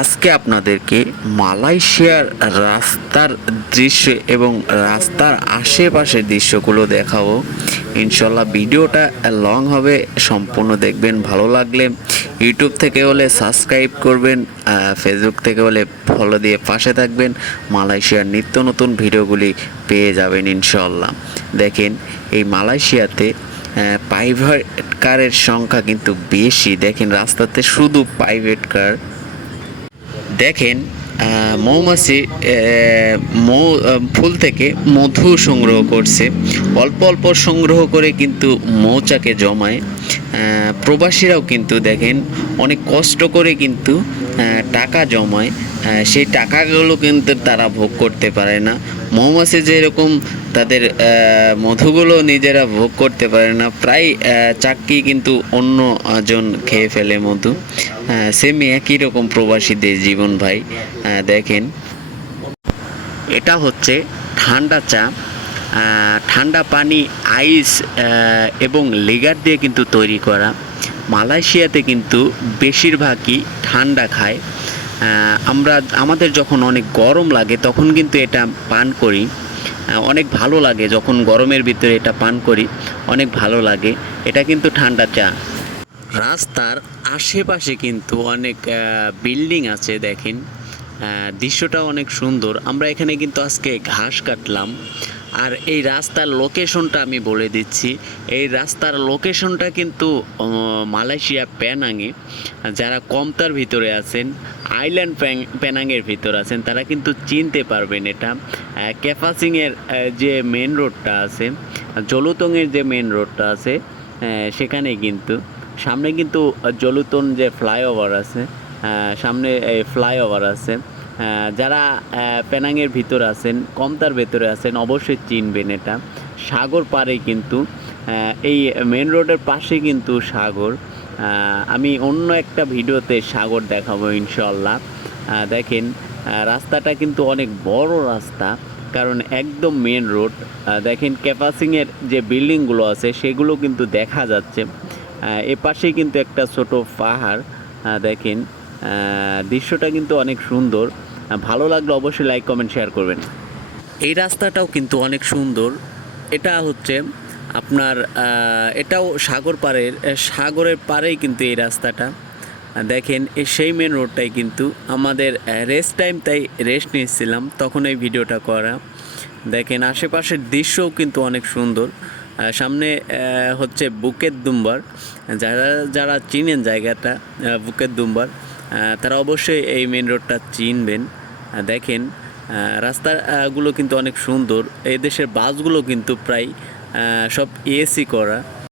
আজকে আপনাদেরকে মালয়েশিয়ার রাস্তার দৃশ্য এবং রাস্তার আশেপাশের দৃশ্যগুলো দেখাবো। ইনশাল্লাহ ভিডিওটা লং হবে, সম্পূর্ণ দেখবেন। ভালো লাগলে ইউটিউব থেকে হলে সাবস্ক্রাইব করবেন, ফেসবুক থেকে হলে ফলো দিয়ে পাশে থাকবেন। মালয়েশিয়ার নিত্য নতুন ভিডিওগুলি পেয়ে যাবেন ইনশাল্লাহ। দেখেন এই মালয়েশিয়াতে প্রাইভেট কারের সংখ্যা কিন্তু বেশি। দেখেন রাস্তাতে শুধু প্রাইভেট কার। দেখেন মৌমাছি ফুল থেকে মধু সংগ্রহ করছে, অল্প অল্প সংগ্রহ করে কিন্তু মৌচাকে জমায়। প্রবাসীরাও কিন্তু দেখেন অনেক কষ্ট করে কিন্তু টাকা জমায়, সেই টাকাগুলো কিন্তু তারা ভোগ করতে পারে না। মৌমাছি যেরকম তাদের মধুগুলো নিজেরা ভোগ করতে পারে না, প্রায় চাকরি কিন্তু অন্য জন খেয়ে ফেলে মধু। সেম একই রকম প্রবাসীদের জীবন ভাই। দেখেন এটা হচ্ছে ঠান্ডা চা, ঠান্ডা পানি, আইস এবং লেগার দিয়ে কিন্তু তৈরি করা। মালয়েশিয়াতে কিন্তু বেশিরভাগই ঠান্ডা খায়। আমাদের যখন অনেক গরম লাগে তখন কিন্তু এটা পান করি, অনেক ভালো লাগে। যখন গরমের ভিতরে এটা পান করি অনেক ভালো লাগে। এটা কিন্তু ঠান্ডা চা। রাস্তার আশেপাশে কিন্তু অনেক বিল্ডিং আছে। দেখেন দৃশ্যটা অনেক সুন্দর। আমরা এখানে কিন্তু আজকে ঘাস কাটলাম। আর এই রাস্তার লোকেশনটা আমি বলে দিচ্ছি। এই রাস্তার লোকেশনটা কিন্তু মালয়েশিয়া পেনাংয়ে। যারা কমতার ভিতরে আছেন, আইল্যান্ড পেনাংয়ের ভিতর আছেন, তারা কিন্তু চিনতে পারবেন এটা। ক্যাফাসিংয়ের যে মেন রোডটা আছে, জলুতংয়ের যে মেন রোডটা আছে, সেখানে কিন্তু সামনে কিন্তু জলুতন যে ফ্লাইওভার আছে, সামনে এই ফ্লাইওভার আছে। যারা পেনাংয়ের ভিতর আছেন, কমতার ভেতরে আছেন, অবশ্যই চিনবেন এটা। সাগর পাড়ে কিন্তু এই মেন রোডের পাশে কিন্তু সাগর। আমি অন্য একটা ভিডিওতে সাগর দেখাবো ইনশাল্লাহ। দেখেন রাস্তাটা কিন্তু অনেক বড় রাস্তা, কারণ একদম মেন রোড। দেখেন ক্যাপাসিংয়ের যে বিল্ডিংগুলো আছে সেগুলো কিন্তু দেখা যাচ্ছে। এ পাশেই কিন্তু একটা ছোট পাহাড়। দেখেন দৃশ্যটা কিন্তু অনেক সুন্দর। ভালো লাগলে অবশ্যই লাইক কমেন্ট শেয়ার করবেন। এই রাস্তাটাও কিন্তু অনেক সুন্দর। এটা হচ্ছে আপনার এটাও সাগরের পাড়েই কিন্তু এই রাস্তাটা। দেখেন সেই মেন রোডটাই কিন্তু আমাদের রেস্ট টাইম, তাই রেস্ট নিয়েছিলাম তখন এই ভিডিওটা করা। দেখেন আশেপাশের দৃশ্যও কিন্তু অনেক সুন্দর। সামনে হচ্ছে বুকেত দুম্বার। যারা যারা চিনেন জায়গাটা বুকেত দুম্বার, তারা অবশ্যই এই মেন রোডটা চিনবেন। দেখেন রাস্তাগুলো কিন্তু অনেক সুন্দর। এই দেশের বাসগুলো কিন্তু প্রায় সব এসি করা।